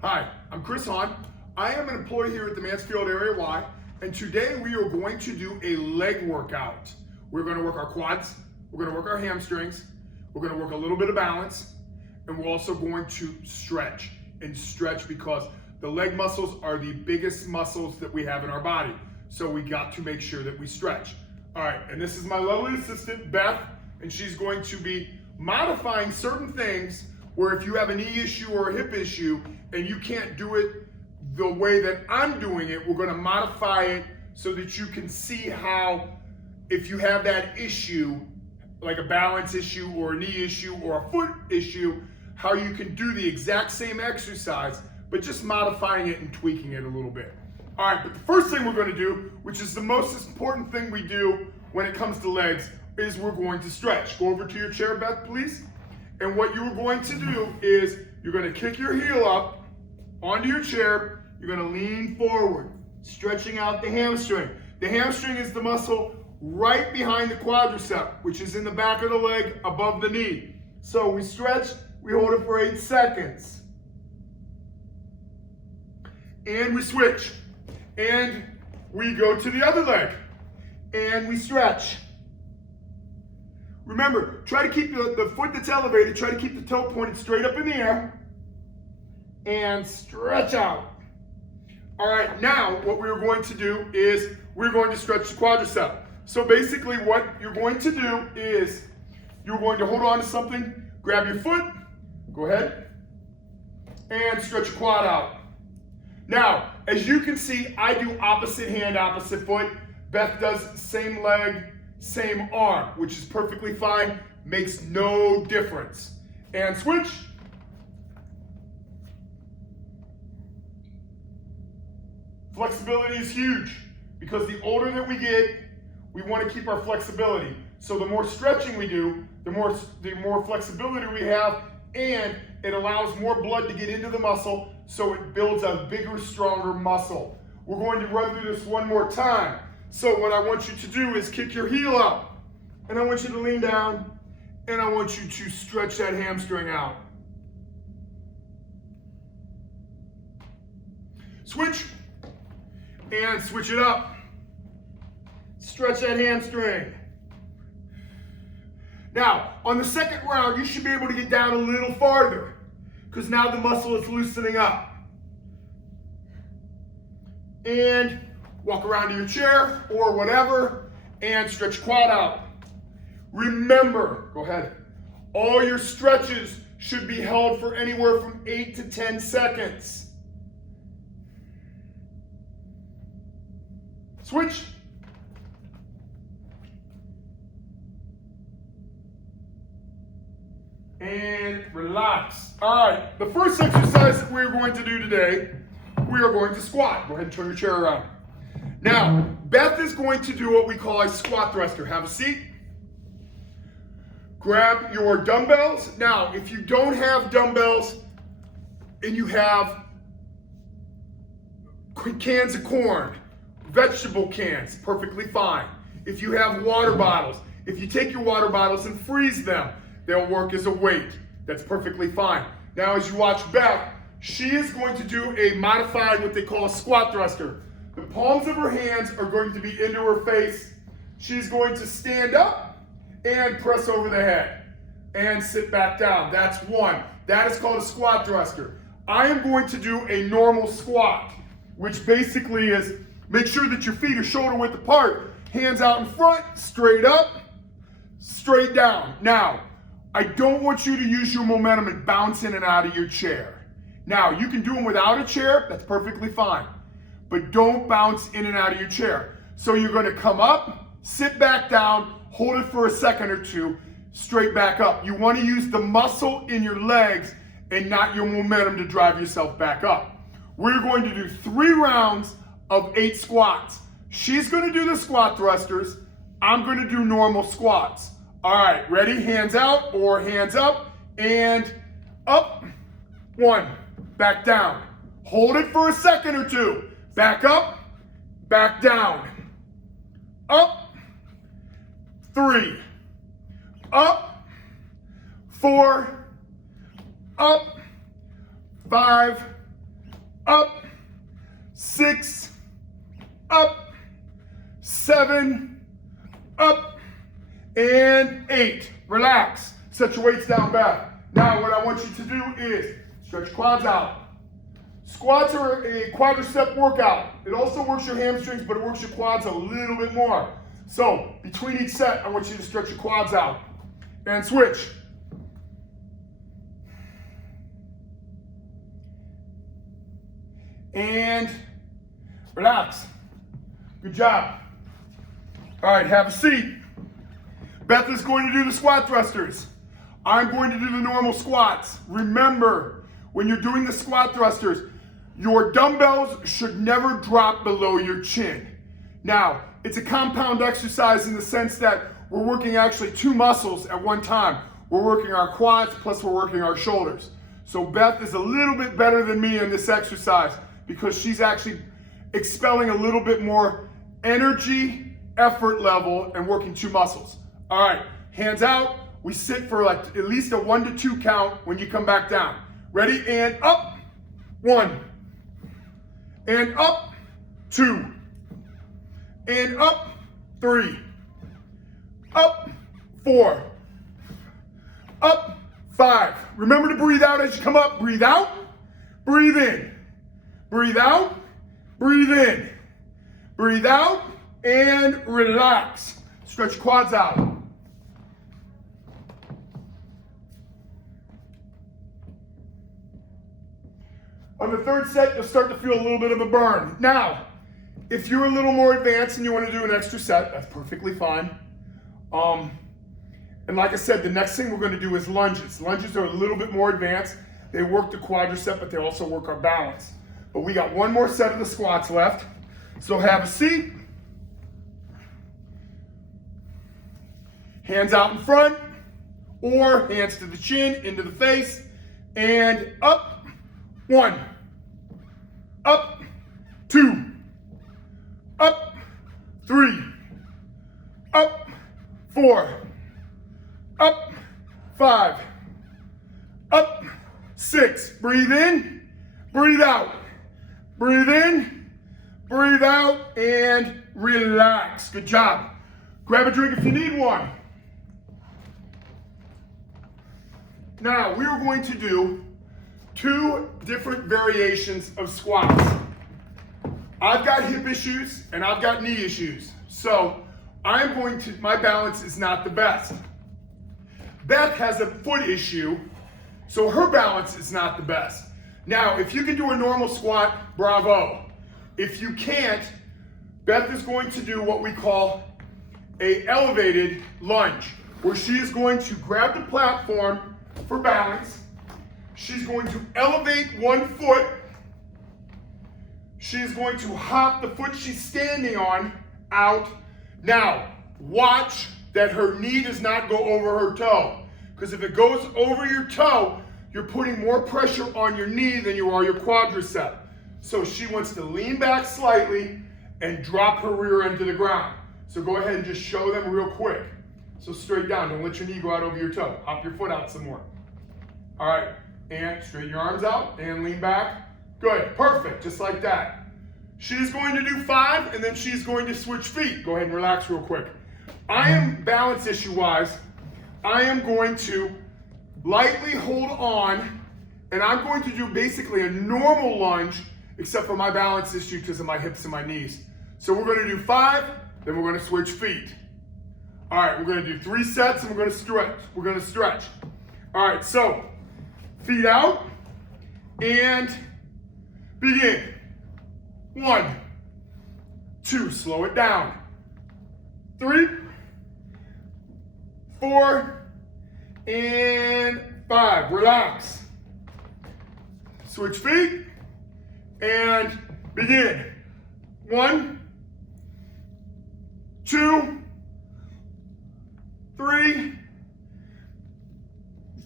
Hi, I'm Chris Hahn. I am an employee here at the Mansfield Area Y, and today we are going to do a leg workout. We're going to work our quads, we're going to work our hamstrings, we're going to work a little bit of balance, and we're also going to stretch because the leg muscles are the biggest muscles that we have in our body. So we got to make sure that we stretch. All right, and this is my lovely assistant, Beth, and she's going to be modifying certain things where if you have a knee issue or a hip issue and you can't do it the way that I'm doing it, we're going to modify it so that you can see how, if you have that issue, like a balance issue or a knee issue or a foot issue, how you can do the exact same exercise, but just modifying it and tweaking it a little bit. All right, but the first thing we're going to do, which is the most important thing we do when it comes to legs, is we're going to stretch. Go over to your chair, Beth, please. And what you're going to do is you're going to kick your heel up onto your chair. You're going to lean forward, stretching out the hamstring. The hamstring is the muscle right behind the quadricep, which is in the back of the leg above the knee. So we stretch, we hold it for 8 seconds. And we switch. And we go to the other leg. And we stretch. Remember, try to keep the foot that's elevated, try to keep the toe pointed straight up in the air. And stretch out. All right, now what we're going to do is we're going to stretch the quadricep. So basically what you're going to do is you're going to hold on to something, grab your foot, go ahead, and stretch your quad out. Now, as you can see, I do opposite hand, opposite foot. Beth does same leg, same arm, which is perfectly fine, makes no difference. And switch. Flexibility is huge because the older that we get, we want to keep our flexibility. So the more stretching we do, the more flexibility we have, and it allows more blood to get into the muscle, so it builds a bigger, stronger muscle. We're going to run through this one more time. So what I want you to do is kick your heel up, and I want you to lean down, and I want you to stretch that hamstring out. Switch, and switch it up. Stretch that hamstring. Now, on the second round, you should be able to get down a little farther because now the muscle is loosening up. And walk around to your chair or whatever and stretch your quad out. Remember, go ahead, all your stretches should be held for anywhere from 8 to 10 seconds. Switch. And relax. All right, the first exercise that we're going to do today, we are going to squat. Go ahead and turn your chair around. Now, Beth is going to do what we call a squat thruster. Have a seat. Grab your dumbbells. Now, if you don't have dumbbells and you have cans of corn, vegetable cans, perfectly fine. If you have water bottles, if you take your water bottles and freeze them, they'll work as a weight. That's perfectly fine. Now, as you watch Beth, she is going to do a modified, what they call a squat thruster. The palms of her hands are going to be into her face. She's going to stand up and press over the head and sit back down. That's one. That is called a squat thruster. I am going to do a normal squat, which basically is make sure that your feet are shoulder width apart, hands out in front, straight up, straight down. Now, I don't want you to use your momentum and bounce in and out of your chair. Now, you can do them without a chair, that's perfectly fine. But don't bounce in and out of your chair. So you're going to come up, sit back down, hold it for a second or two, straight back up. You want to use the muscle in your legs and not your momentum to drive yourself back up. We're going to do 3 rounds of 8 squats. She's going to do the squat thrusters. I'm going to do normal squats. All right, ready? Hands out or hands up and up. 1, back down. Hold it for a second or two. Back up, back down. Up, 3, up, 4, up, 5, up, 6, up, 7, up, and 8. Relax. Set your weights down back. Now what I want you to do is stretch quads out. Squats are a quadricep workout. It also works your hamstrings, but it works your quads a little bit more. So between each set, I want you to stretch your quads out. And switch. And relax. Good job. All right, have a seat. Beth is going to do the squat thrusters. I'm going to do the normal squats. Remember, when you're doing the squat thrusters, your dumbbells should never drop below your chin. Now, it's a compound exercise in the sense that we're working actually 2 muscles at one time. We're working our quads, plus we're working our shoulders. So Beth is a little bit better than me in this exercise because she's actually expelling a little bit more energy, effort level, and working 2 muscles. All right, hands out. We sit for like at least a 1 to 2 count when you come back down. Ready? And up. 1. And up. 2. And up. 3. Up. 4. Up. 5. Remember to breathe out as you come up. Breathe out. Breathe in. Breathe out. Breathe in. Breathe out. And relax. Stretch your quads out. On the 3rd set, you'll start to feel a little bit of a burn. Now, if you're a little more advanced and you want to do an extra set, that's perfectly fine. And like I said, the next thing we're going to do is lunges. Lunges are a little bit more advanced. They work the quadricep, but they also work our balance. But we got 1 more set of the squats left. So have a seat. Hands out in front, or hands to the chin, into the face, and up. 1, up, 2, up, 3, up, 4, up, 5, up, 6. Breathe in, breathe out, breathe in, breathe out, and relax. Good job. Grab a drink if you need one. Now, we are going to do 2 different variations of squats. I've got hip issues and I've got knee issues. So my balance is not the best. Beth has a foot issue, so her balance is not the best. Now, if you can do a normal squat, bravo. If you can't, Beth is going to do what we call a elevated lunge, where she is going to grab the platform for balance. She's going to elevate 1 foot. She's going to hop the foot she's standing on out. Now, watch that her knee does not go over her toe. Because if it goes over your toe, you're putting more pressure on your knee than you are your quadricep. So she wants to lean back slightly and drop her rear end to the ground. So go ahead and just show them real quick. So straight down, don't let your knee go out over your toe. Hop your foot out some more. All right. And straighten your arms out and lean back. Good, perfect, just like that. She's going to do 5 and then she's going to switch feet. Go ahead and relax real quick. I am, balance issue wise, I am going to lightly hold on and I'm going to do basically a normal lunge except for my balance issue because of my hips and my knees. So we're going to do 5, then we're going to switch feet. All right, we're going to do 3 sets and we're going to stretch. We're going to stretch. All right, so feet out, and begin. 1, 2, slow it down. 3, 4, and 5. Relax. Switch feet, and begin. 1, 2, 3,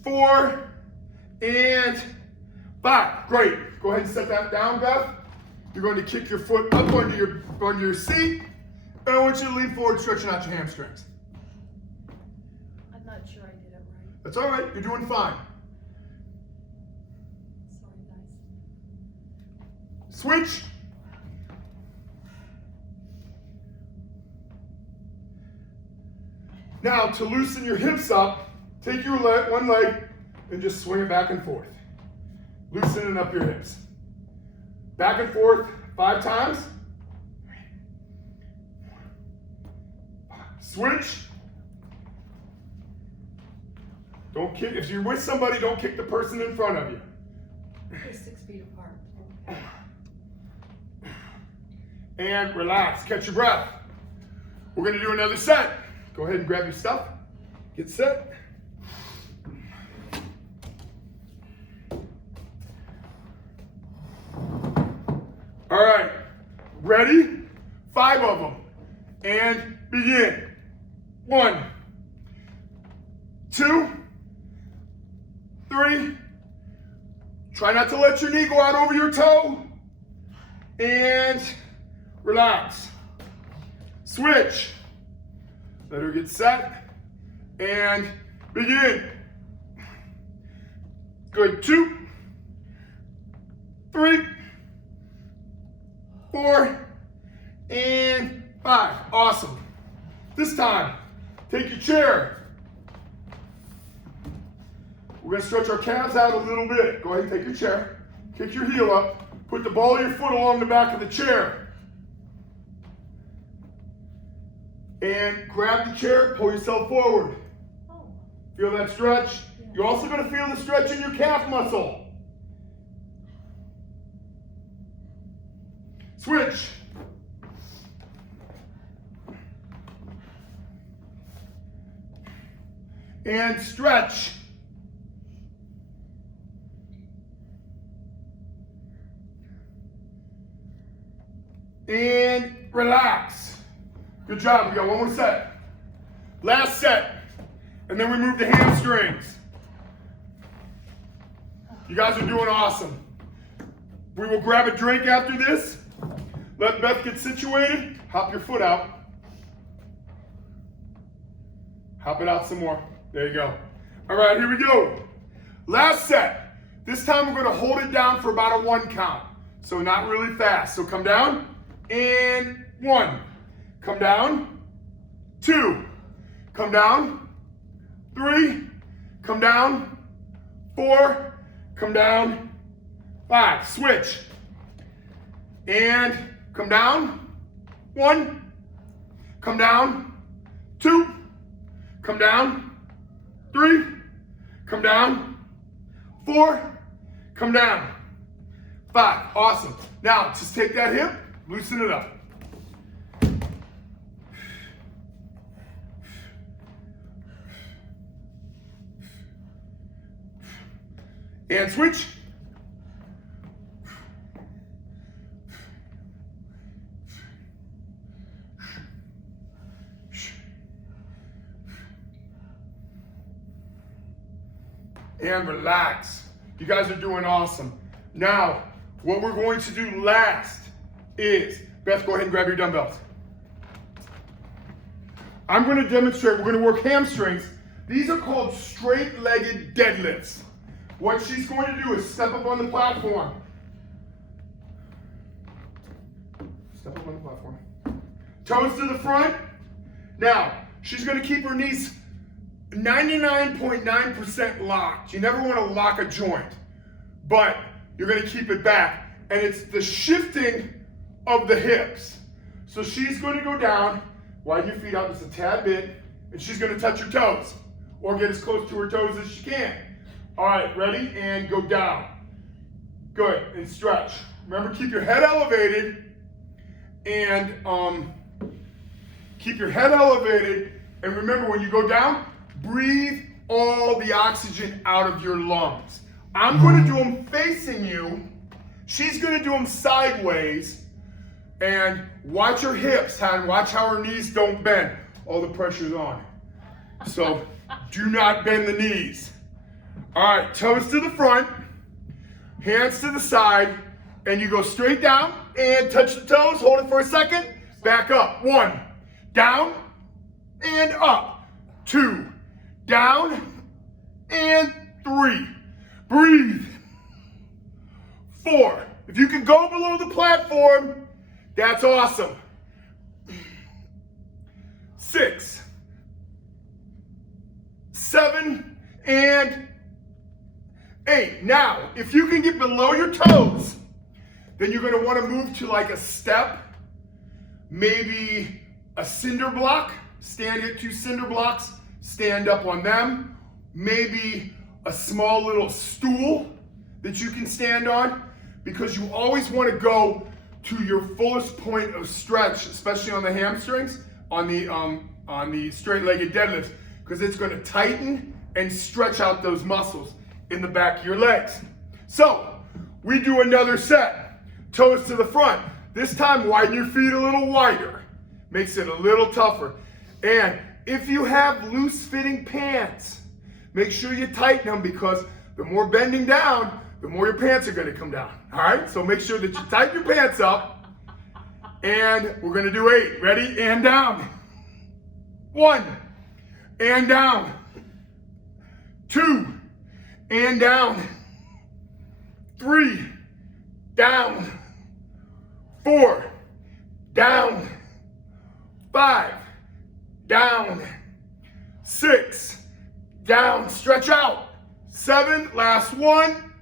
4, and 5. Great. Go ahead and set that down, Beth. You're going to kick your foot up under your seat. And I want you to lean forward, stretching out your hamstrings. I'm not sure I did it right. That's all right. You're doing fine. Sorry, guys. Switch. Now, to loosen your hips up, take your one leg and just swing it back and forth. Loosening up your hips. Back and forth 5 times. Switch. Don't kick. If you're with somebody, don't kick the person in front of you. We're 6 feet apart. And relax. Catch your breath. We're going to do another set. Go ahead and grab your stuff. Get set. All right. Ready? 5 of them. And begin. 1, 2, 3. Try not to let your knee go out over your toe. And relax. Switch. Let her get set. And begin. Good. 2, 3, 4, and 5. Awesome. This time, take your chair. We're going to stretch our calves out a little bit. Go ahead and take your chair. Kick your heel up. Put the ball of your foot along the back of the chair. And grab the chair, pull yourself forward. Oh. Feel that stretch? Yeah. You're also going to feel the stretch in your calf muscle. Switch. And stretch. And relax. Good job. We got one more set. Last set. And then we move to hamstrings. You guys are doing awesome. We will grab a drink after this. Let Beth get situated. Hop your foot out. Hop it out some more. There you go. All right, here we go. Last set. This time we're going to hold it down for about a 1 count. So not really fast. So come down. And 1. Come down. 2. Come down. 3. Come down. 4. Come down. 5. Switch. And come down. 1. Come down. 2. Come down. 3. Come down. 4. Come down. 5. Awesome. Now, just take that hip, loosen it up. And switch. And relax. You guys are doing awesome. Now, what we're going to do last is, Beth, go ahead and grab your dumbbells. I'm going to demonstrate, we're going to work hamstrings. These are called straight-legged deadlifts. What she's going to do is step up on the platform. Step up on the platform. Toes to the front. Now, she's going to keep her knees 99.9% locked. You never want to lock a joint, but you're going to keep it back. And it's the shifting of the hips. So she's going to go down, widen your feet out just a tad bit, and she's going to touch her toes, or get as close to her toes as she can. All right, ready? And go down. Good, and stretch. Remember, keep your head elevated, and keep your head elevated, and remember, when you go down, breathe all the oxygen out of your lungs. I'm going to do them facing you. She's going to do them sideways. And watch her hips, and watch how her knees don't bend. All the pressure's on. So do not bend the knees. All right, toes to the front, hands to the side, and you go straight down and touch the toes. Hold it for a second. Back up. 1, down and up. 2, down and 3. Breathe. 4, if you can go below the platform, that's awesome. 6, 7, and 8. Now, if you can get below your toes, then you're going to want to move to like a step, maybe a cinder block. Stand at 2 cinder blocks, stand up on them. Maybe a small little stool that you can stand on, because you always want to go to your fullest point of stretch, especially on the hamstrings, on the straight-legged deadlifts, because it's going to tighten and stretch out those muscles in the back of your legs. So we do another set, toes to the front. This time widen your feet a little wider, makes it a little tougher. And if you have loose-fitting pants, make sure you tighten them, because the more bending down, the more your pants are going to come down. All right, so make sure that you tighten your pants up. And we're going to do 8. Ready? And down. 1, and down. 2, and down. 3, down. 4, down. 5, down. 6, down. Stretch out. 7, last one,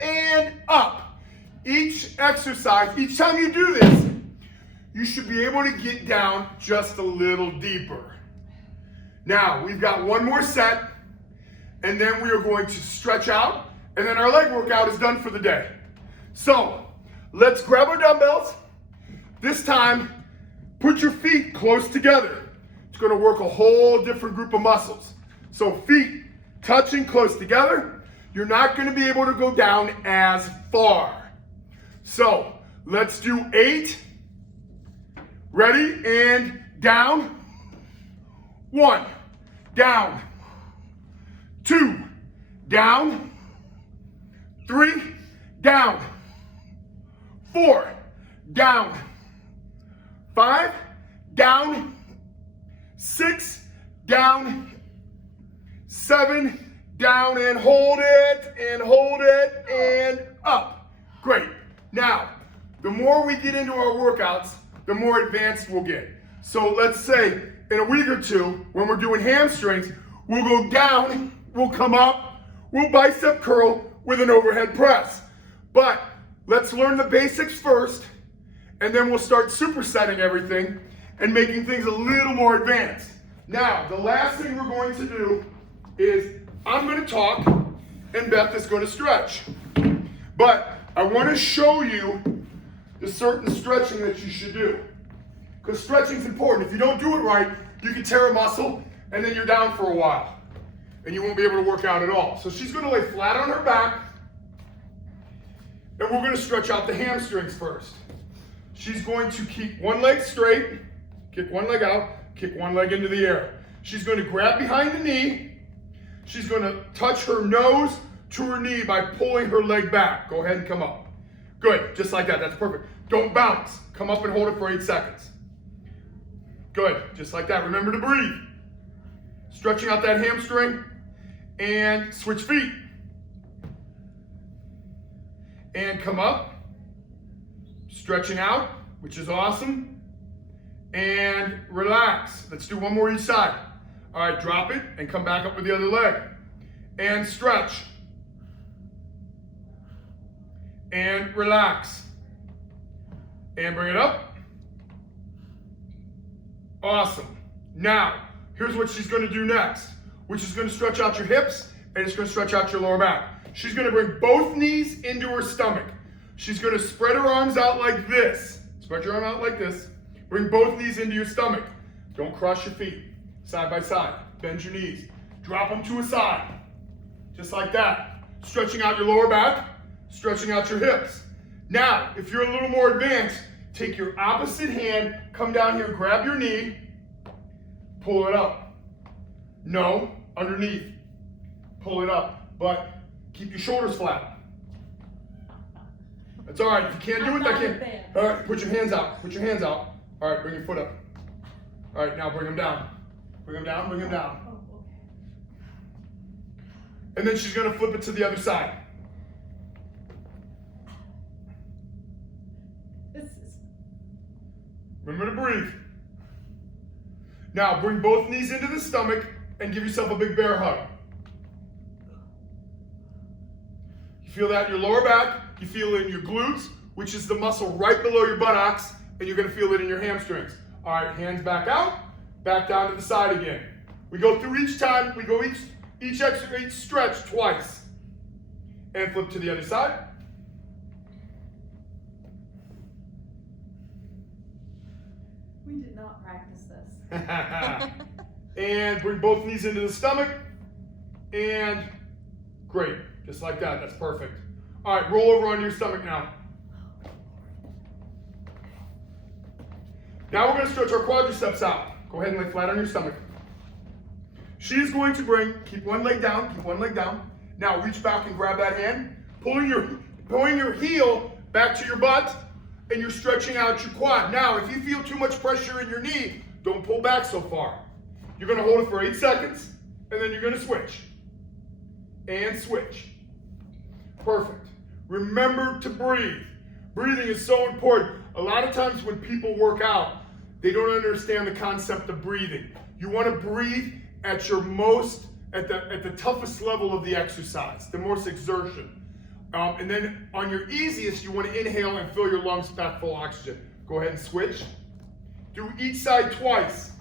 and up. Each exercise, each time you do this, you should be able to get down just a little deeper. Now, we've got one more set, and then we are going to stretch out, and then our leg workout is done for the day. So, let's grab our dumbbells. This time, put your feet close together. It's going to work a whole different group of muscles. So, feet touching close together. You're not going to be able to go down as far. So, let's do 8. Ready? And down. 1, down. 2, down. 3, down. 4, down. 5, down. 6, down. 7, down, and hold it, and up. Great. Now, the more we get into our workouts, the more advanced we'll get. So let's say in a week or two, when we're doing hamstrings, we'll go down, we'll come up, we'll bicep curl with an overhead press. But let's learn the basics first, and then we'll start supersetting everything and making things a little more advanced. Now, the last thing we're going to do is I'm going to talk and Beth is going to stretch. But I want to show you the certain stretching that you should do. Because stretching is important. If you don't do it right, you can tear a muscle and then you're down for a while. And you won't be able to work out at all. So she's going to lay flat on her back. And we're going to stretch out the hamstrings first. She's going to keep one leg straight, kick one leg out, kick one leg into the air. She's going to grab behind the knee. She's going to touch her nose to her knee by pulling her leg back. Go ahead and come up. Good, just like that, that's perfect. Don't bounce. Come up and hold it for 8 seconds. Good, just like that. Remember to breathe. Stretching out that hamstring, and switch feet. And come up. Stretching out, which is awesome. And relax. Let's do one more each side. All right, drop it and come back up with the other leg. And stretch. And relax. And bring it up. Awesome. Now, here's what she's going to do next, which is going to stretch out your hips and it's going to stretch out your lower back. She's going to bring both knees into her stomach. She's going to spread her arms out like this. Spread your arm out like this. Bring both knees into your stomach. Don't cross your feet. Side by side. Bend your knees. Drop them to a side. Just like that. Stretching out your lower back. Stretching out your hips. Now, if you're a little more advanced, take your opposite hand, come down here, grab your knee, pull it up. No, underneath. Pull it up, but keep your shoulders flat. That's all right. If you can't do it, I can't. All right, put your hands out. Put your hands out. All right, bring your foot up. All right, now bring them down. Bring them down, bring them down. And then she's going to flip it to the other side. Remember to breathe. Now bring both knees into the stomach and give yourself a big bear hug. You feel that in your lower back, you feel it in your glutes, which is the muscle right below your buttocks, and you're going to feel it in your hamstrings. All right, hands back out, back down to the side again. We go through each time, we go each stretch twice. And flip to the other side. We did not practice this. And bring both knees into the stomach. And great, just like that, that's perfect. All right, roll over onto your stomach now. Now we're going to stretch our quadriceps out. Go ahead and lay flat on your stomach. She's going to keep one leg down, keep one leg down. Now reach back and grab that hand, pulling your heel back to your butt, and you're stretching out your quad. Now, if you feel too much pressure in your knee, don't pull back so far. You're going to hold it for 8 seconds, and then you're going to switch. And switch. Perfect. Remember to breathe. Breathing is so important. A lot of times when people work out, they don't understand the concept of breathing. You want to breathe at your most, at the toughest level of the exercise, the most exertion. And then on your easiest, you want to inhale and fill your lungs back full of oxygen. Go ahead and switch. Do each side twice.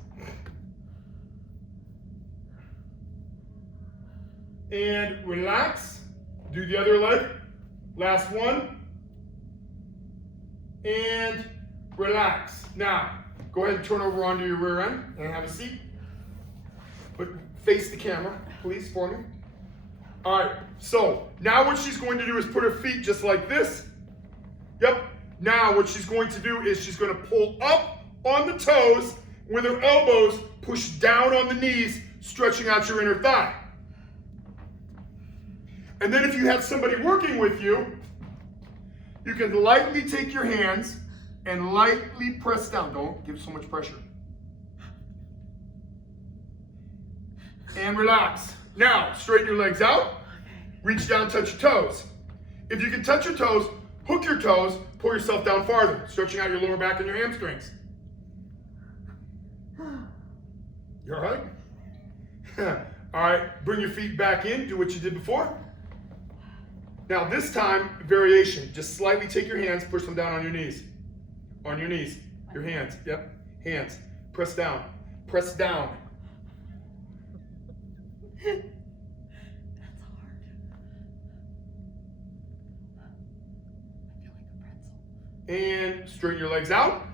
And relax. Do the other leg. Last one. And relax. Now, go ahead and turn over onto your rear end and have a seat. But face the camera, please, for me. All right, so now what she's going to do is put her feet just like this. Yep. Now what she's going to do is she's going to pull up on the toes with her elbows, push down on the knees, stretching out your inner thigh. And then if you have somebody working with you, you can lightly take your hands and lightly press down. Don't give so much pressure. And relax. Now, straighten your legs out. Reach down, touch your toes. If you can touch your toes, hook your toes, pull yourself down farther, stretching out your lower back and your hamstrings. You all right? All right, bring your feet back in. Do what you did before. Now, this time, variation. Just slightly take your hands, push them down on your knees. On your knees. Your hands. Yep. Hands. Press down. Press down. That's hard. I feel like a pretzel. And straighten your legs out.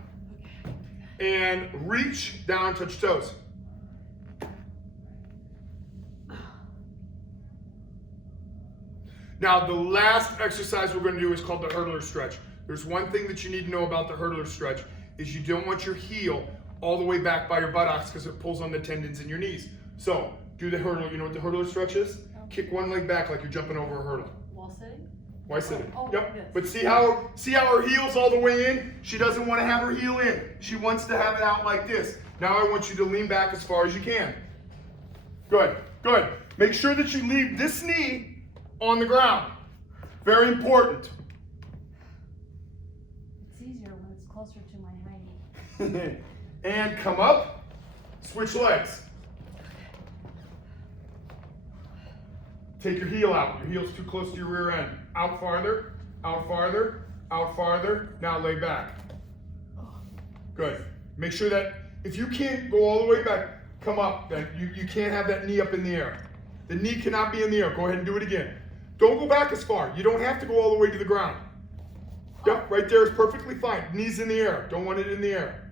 Okay. And reach down, touch toes. Now, the last exercise we're going to do is called the hurdler stretch. There's one thing that you need to know about the hurdler stretch is you don't want your heel all the way back by your buttocks because it pulls on the tendons in your knees. So, do the hurdle. You know what the hurdler stretch is? Kick one leg back like you're jumping over a hurdle. While sitting? Why sitting? Oh, yep. yes. But see how her heel's all the way in? She doesn't want to have her heel in. She wants to have it out like this. Now I want you to lean back as far as you can. Good, good. Make sure that you leave this knee on the ground. Very important. It's easier when it's closer to my high knee. And come up, switch legs. Take your heel out. Your heel's too close to your rear end. Out farther, out farther, out farther. Now lay back. Good. Make sure that if you can't go all the way back, come up. Then you can't have that knee up in the air. The knee cannot be in the air. Go ahead and do it again. Don't go back as far. You don't have to go all the way to the ground. Yep, right there is perfectly fine. Knees in the air. Don't want it in the air.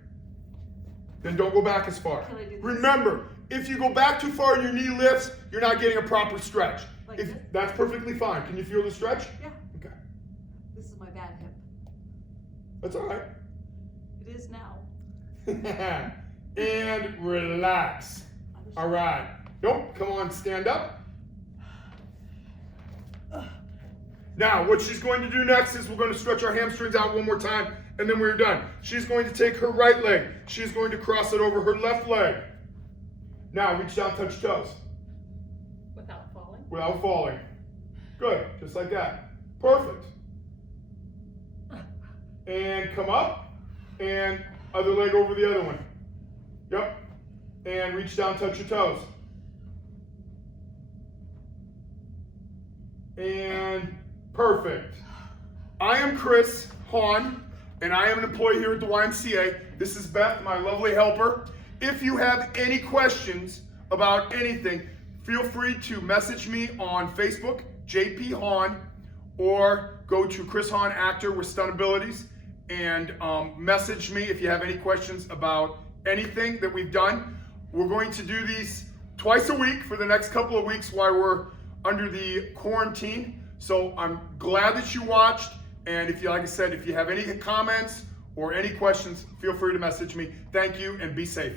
Then don't go back as far. Can I do this? Remember, if you go back too far and your knee lifts, you're not getting a proper stretch. Like If this? that's perfectly fine. Can you feel the stretch? Yeah. Okay. This is my bad hip. That's all right. It is now. And relax. All right. Nope. Come on, stand up. Now, what she's going to do next is we're going to stretch our hamstrings out one more time, and then we're done. She's going to take her right leg. She's going to cross it over her left leg. Now, reach down, touch toes. Without falling? Without falling. Good, just like that. Perfect. And come up, and Other leg over the other one. Yep. And reach down, touch your toes. And perfect. I am Chris Hahn, and I am an employee here at the YMCA. This is Beth, my lovely helper. If you have any questions about anything, feel free to message me on Facebook, JP Hahn, or go to Chris Hahn Actor with Stunt Abilities and message me if you have any questions about anything that we've done. We're going to do these twice a week for the next couple of weeks while we're under the quarantine. So I'm glad that you watched. And if you, like I said, if you have any comments or any questions, feel free to message me. Thank you and be safe.